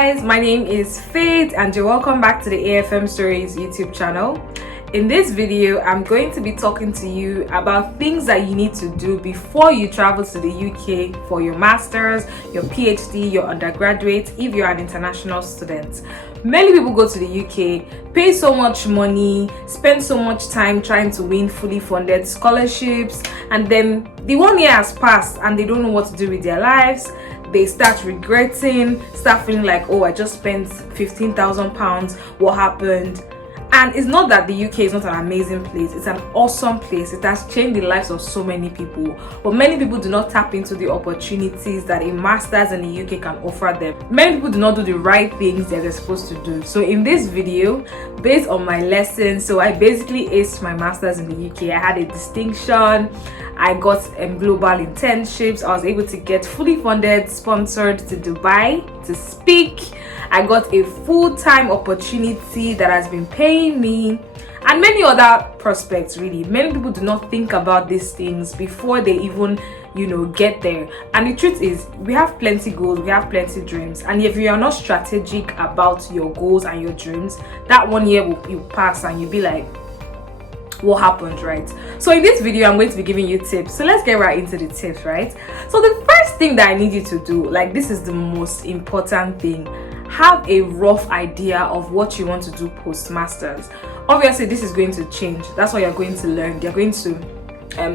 guys, my name is Faith and you're welcome back to the AFM Stories YouTube channel. In this video, I'm going to be talking to you about things that you need to do before you travel to the UK for your master's, your PhD, your undergraduate, if you're an international student. Many people go to the UK, pay so much money, spend so much time trying to win fully funded scholarships, and then the 1 year has passed and they don't know what to do with their lives. They start regretting, start feeling like, oh, I just spent £15,000, what happened? And it's not that the UK is not an amazing place, it's an awesome place. It has changed the lives of so many people, but many people do not tap into the opportunities that a master's in the UK can offer them. Many people do not do the right things that they're supposed to do. So in this video, based on my lessons, so I basically aced my master's in the UK. I had a distinction, I got global internships, I was able to get fully funded, sponsored to Dubai to speak. I got a full-time opportunity that has been paying me, and many other prospects. Really, many people do not think about these things before they even get there. And the truth is, we have plenty goals, we have plenty dreams, and if you are not strategic about your goals and your dreams, that 1 year will pass and you'll be like, what happened, right? So in this video, I'm going to be giving you tips. So let's get right into the tips, right? So the first thing that I need you to do, like, this is the most important thing: have a rough idea of what you want to do post-masters. Obviously, this is going to change. That's what you're going to learn. You're going to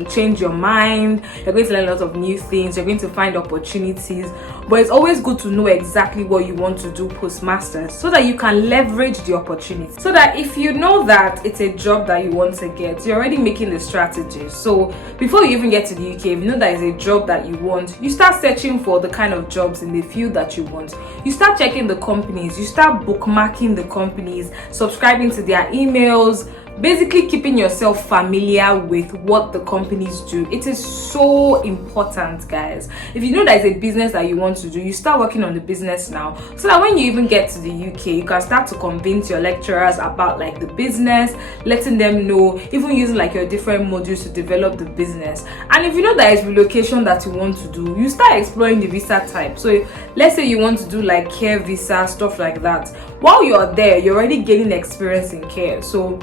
change your mind. You're going to learn a lot of new things. You're going to find opportunities. But it's always good to know exactly what you want to do post-masters so that you can leverage the opportunity. So that if you know that it's a job that you want to get, you're already making the strategy. So before you even get to the UK, if you know that it's a job that you want, you start searching for the kind of jobs in the field that you want. You start checking the companies. You start bookmarking the companies, subscribing to their emails, basically keeping yourself familiar with what the companies do. It is so important, guys. If you know that it's a business that you want to do, you start working on the business now, so that when you even get to the UK, you can start to convince your lecturers about like the business, letting them know, even using like your different modules to develop the business. And if you know that it's relocation that you want to do, you start exploring the visa type. So let's say you want to do like care visa, stuff like that. While you're there, you're already gaining experience in care. So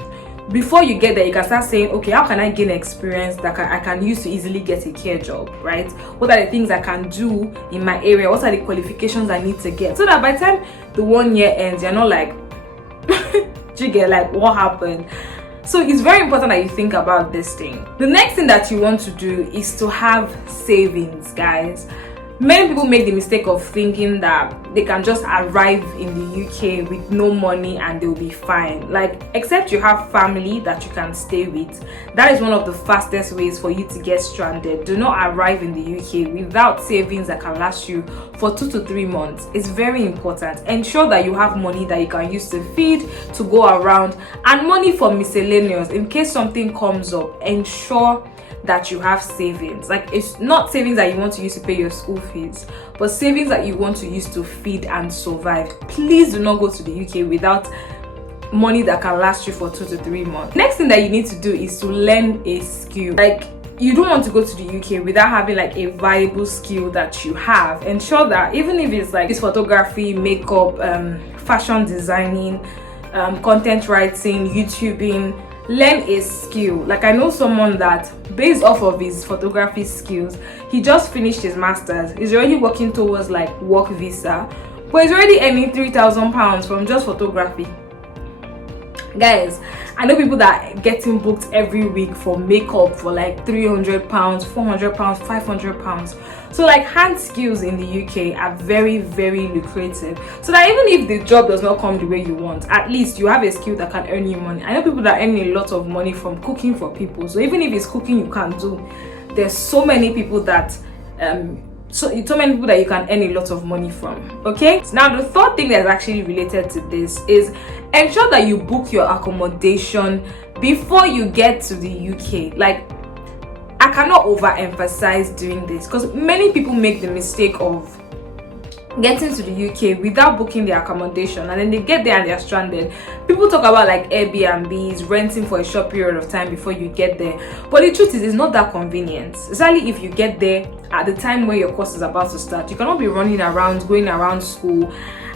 before you get there, you can start saying, okay, how can I gain experience that I can use to easily get a care job, right? What are the things I can do in my area? What are the qualifications I need to get? So that by the time the 1 year ends, you're not like, you get like, what happened? So it's very important that you think about this thing. The next thing that you want to do is to have savings, guys. Many people make the mistake of thinking that they can just arrive in the UK with no money and they'll be fine. Like, except you have family that you can stay with, that is one of the fastest ways for you to get stranded. Do not arrive in the UK without savings that can last you for 2 to 3 months. It's very important. Ensure that you have money that you can use to feed, to go around, and money for miscellaneous in case something comes up. Ensure that you have savings. Like, it's not savings that you want to use to pay your school fees, but savings that you want to use to feed and survive. Please do not go to the UK without money that can last you for 2 to 3 months. Next thing that you need to do is to learn a skill. Like, you don't want to go to the UK without having like a valuable skill that you have. Ensure that even if it's like photography, makeup, fashion designing, content writing, YouTubing, learn a skill. Like, I know someone that, based off of his photography skills, he just finished his master's. He's already working towards like work visa, but he's already earning £3,000 from just photography. Guys, I know people that are getting booked every week for makeup for like £300, £400, £500. So like, hand skills in the UK are very, very lucrative. So that even if the job does not come the way you want, at least you have a skill that can earn you money. I know people that earn a lot of money from cooking for people. So even if it's cooking you can do, there's so many people that so many people that you can earn a lot of money from. Okay, so now the third thing that's actually related to this is ensure that you book your accommodation before you get to the UK. Like, I cannot overemphasize doing this because many people make the mistake of getting to the UK without booking their accommodation, and then they get there and they're stranded. People talk about like Airbnbs, renting for a short period of time before you get there, but the truth is, it's not that convenient, especially if you get there at the time where your course is about to start. You cannot be running around, going around school,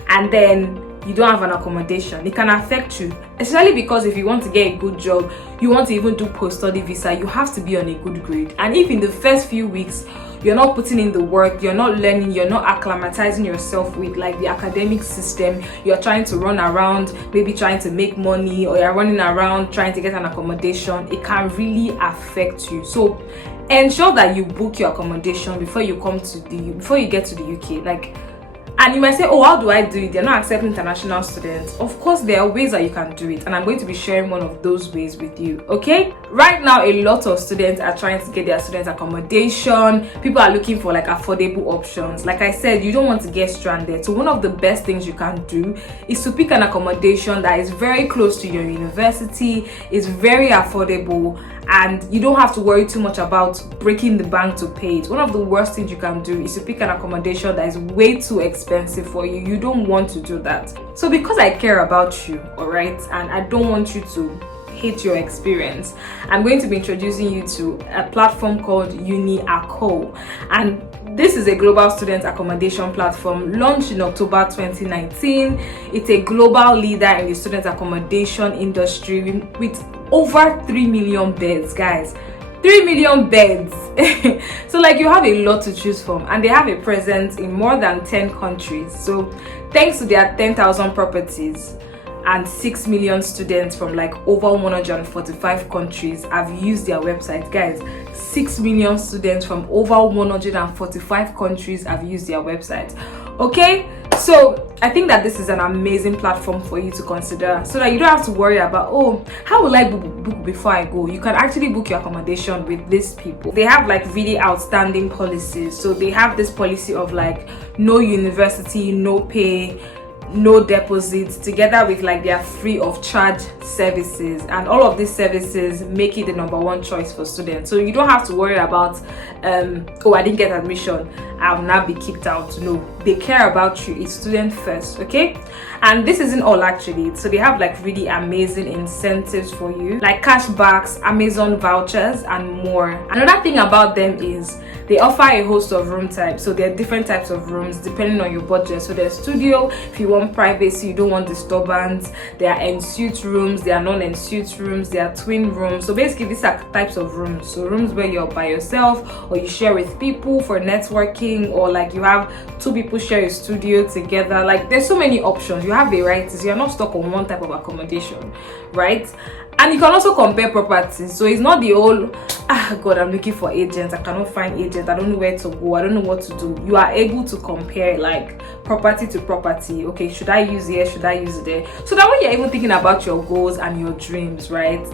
and then you don't have an accommodation, it can affect you, especially because if you want to get a good job, you want to even do post-study visa, you have to be on a good grade. And if in the first few weeks you're not putting in the work, you're not learning, you're not acclimatizing yourself with like the academic system, you're trying to run around maybe trying to make money, or you're running around trying to get an accommodation, it can really affect you. So ensure that you book your accommodation before you get to the UK. Like, and you might say, oh, how do I do it? They're not accepting international students. Of course, there are ways that you can do it, and I'm going to be sharing one of those ways with you, okay? Right now, a lot of students are trying to get their students accommodation. People are looking for like affordable options. Like I said, you don't want to get stranded. So one of the best things you can do is to pick an accommodation that is very close to your university, is very affordable, and you don't have to worry too much about breaking the bank to pay it. One of the worst things you can do is to pick an accommodation that is way too expensive for you. You don't want to do that. So because I care about you, all right, and I don't want you to hate your experience, I'm going to be introducing you to a platform called UniAco, and this is a global student accommodation platform launched in October 2019. It's a global leader in the student accommodation industry with over 3 million beds, guys. 3 million beds. So like, you have a lot to choose from, and they have a presence in more than 10 countries. So thanks to their 10,000 properties and 6 million students from like over 145 countries have used their website, guys. 6 million students from over 145 countries have used their website. Okay, so I think that this is an amazing platform for you to consider, so that you don't have to worry about, oh, how will I book before I go? You can actually book your accommodation with these people. They have like really outstanding policies. So they have this policy of like no university, no pay, no deposits, together with like their free of charge services, and all of these services make it the #1 choice for students. So you don't have to worry about oh, I didn't get admission, I'll now be kicked out. No, they care about you. It's student first, okay? And this isn't all actually. So they have like really amazing incentives for you, like cashbacks, Amazon vouchers, and more. Another thing about them is they offer a host of room types. So there are different types of rooms depending on your budget. So there's studio if you want privacy, you don't want disturbance. There are en-suite rooms, there are non-en-suite rooms, there are twin rooms. So basically these are types of rooms. So rooms where you're by yourself, or you share with people for networking, or like you have 2 people share a studio together. Like there's so many options. You have varieties. You're not stuck on one type of accommodation, right? And you can also compare properties. So it's not the whole, God, I'm looking for agents, I cannot find agents, I don't know where to go, I don't know what to do. You are able to compare like property to property. Okay, should I use here, should I use there? So that when you're even thinking about your goals and your dreams, right,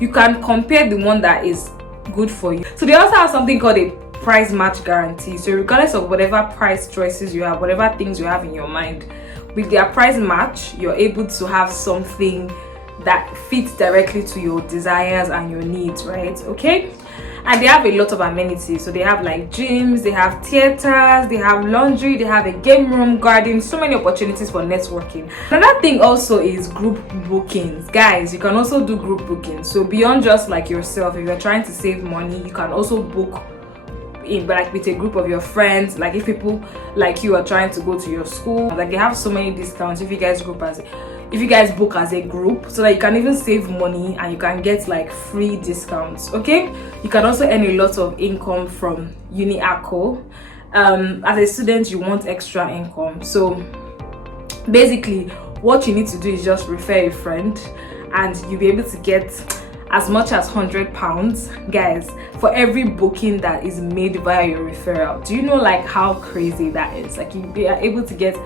you can compare the one that is good for you. So they also have something called a price match guarantee. So regardless of whatever price choices you have, whatever things you have in your mind, with their price match, you're able to have something that fits directly to your desires and your needs, right? Okay. And they have a lot of amenities. So they have like gyms, they have theaters, they have laundry, they have a game room, garden, so many opportunities for networking. Another thing also is group bookings. Guys, you can also do group bookings. So beyond just like yourself, if you're trying to save money, you can also book in like with a group of your friends. Like if people like you are trying to go to your school, like they have so many discounts if you guys book as a group, so that you can even save money and you can get like free discounts. Okay, you can also earn a lot of income from UniAco. As a student, you want extra income, so basically what you need to do is just refer a friend, and you'll be able to get as much as £100, guys, for every booking that is made via your referral. Do you know like how crazy that is? Like you are able to get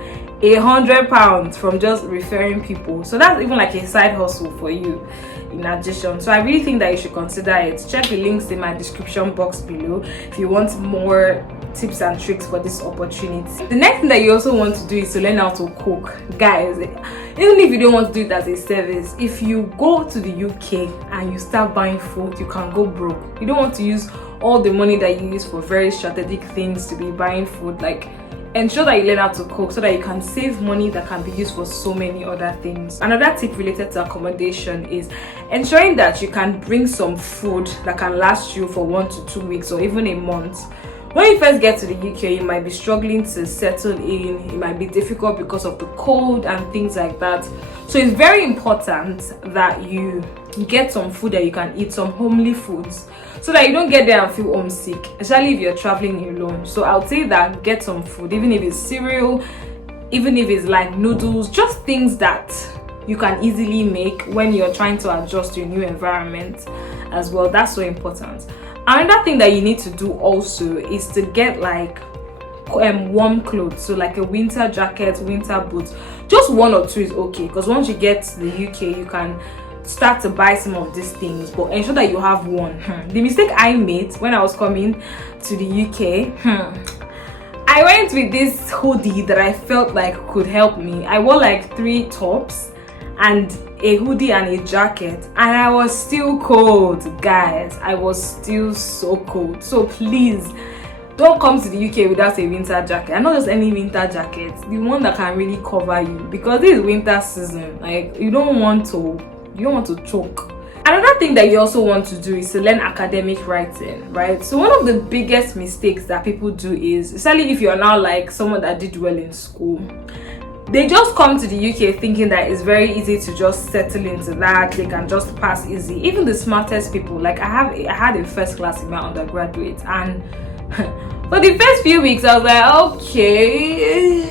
£100 from just referring people. So that's even like a side hustle for you in addition. So I really think that you should consider it. Check the links in my description box below if you want more tips and tricks for this opportunity. The next thing that you also want to do is to learn how to cook. Guys, even if you don't want to do it as a service, if you go to the UK and you start buying food, you can go broke. You don't want to use all the money that you use for very strategic things to be buying food. Like, ensure that you learn how to cook so that you can save money that can be used for so many other things. Another tip related to accommodation is ensuring that you can bring some food that can last you for 1 to 2 weeks or even a month When you first get to the UK, you might be struggling to settle in. It might be difficult because of the cold and things like that. So it's very important that you get some food that you can eat, some homely foods, so that you don't get there and feel homesick, especially if you're traveling alone. So I would say that get some food, even if it's cereal, even if it's like noodles, just things that you can easily make when you're trying to adjust to a new environment as well. That's so important. Another thing that you need to do also is to get like warm clothes, so like a winter jacket, winter boots. Just one or two is okay, because once you get to the UK, you can start to buy some of these things, but ensure that you have one. The mistake I made when I was coming to the UK, I went with this hoodie that I felt like could help me. I wore like 3 tops and a hoodie and a jacket, and I was still cold, guys. I was still so cold. So please don't come to the UK without a winter jacket, and not just any winter jacket, the one that can really cover you, because this is winter season. Like, you don't want to choke. Another thing that you also want to do is to learn academic writing, right? So one of the biggest mistakes that people do is, especially if you're now like someone that did well in school, they just come to the UK thinking that it's very easy to just settle into that, they can just pass easy. Even the smartest people, like I had a first class in my undergraduate, and for the first few weeks I was like, okay.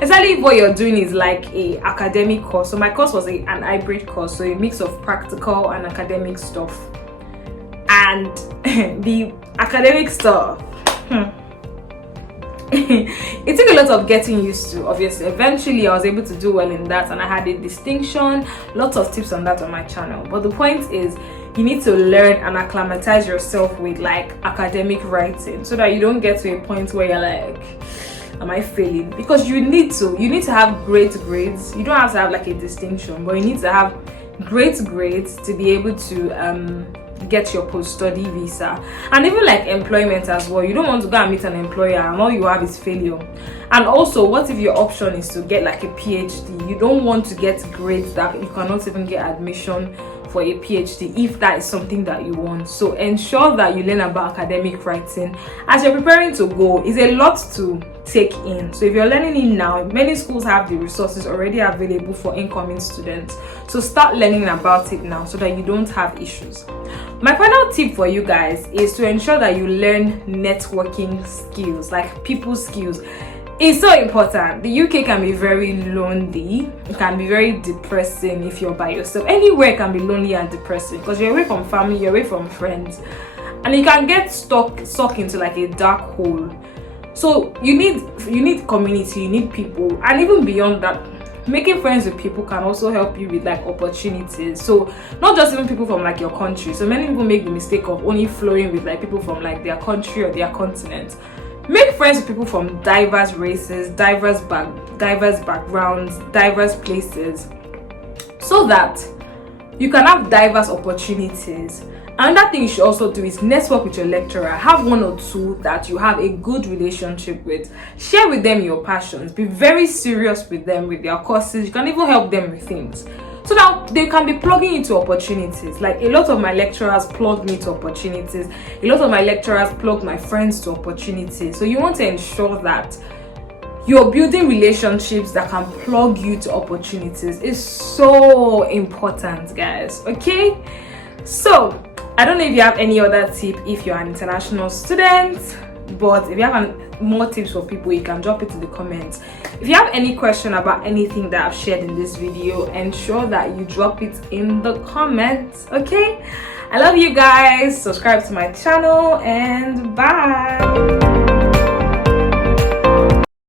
Especially if what you're doing is like a academic course. So my course was an hybrid course, so a mix of practical and academic stuff. And the academic stuff, it took a lot of getting used to. Obviously, eventually I was able to do well in that, and I had a distinction. Lots of tips on that on my channel. But the point is, you need to learn and acclimatize yourself with like academic writing, so that you don't get to a point where you're like, am I failing? Because you need to have great grades. You don't have to have like a distinction, but you need to have great grades to be able to get your post-study visa, and even like employment as well. You don't want to go and meet an employer and all you have is failure. And also, what if your option is to get like a PhD? You don't want to get grades that you cannot even get admission for a PhD if that is something that you want. So ensure that you learn about academic writing as you're preparing to go. It's a lot to take in. So if you're learning it now, many schools have the resources already available for incoming students. So start learning about it now so that you don't have issues. My final tip for you guys is to ensure that you learn networking skills, like people skills. It's so important. The UK can be very lonely. It can be very depressing if you're by yourself. Anywhere can be lonely and depressing because you're away from family, you're away from friends, and you can get stuck into like a dark hole. So you need community, you need people, and even beyond that, making friends with people can also help you with like opportunities. So not just even people from like your country. So many people make the mistake of only flowing with like people from like their country or their continent. Make friends with people from diverse races, diverse backgrounds, diverse places, so that you can have diverse opportunities. Another thing you should also do is network with your lecturer. Have one or two that you have a good relationship with. Share with them your passions. Be very serious with them with their courses. You can even help them with things, so that they can be plugging into opportunities. Like a lot of my lecturers plugged me to opportunities. A lot of my lecturers plugged my friends to opportunities. So you want to ensure that you're building relationships that can plug you to opportunities. It's so important, guys. Okay? So I don't know if you have any other tip if you're an international student, but if you have more tips for people, you can drop it in the comments. If you have any question about anything that I've shared in this video, ensure that you drop it in the comments. Okay, I love you guys. Subscribe to my channel, and bye.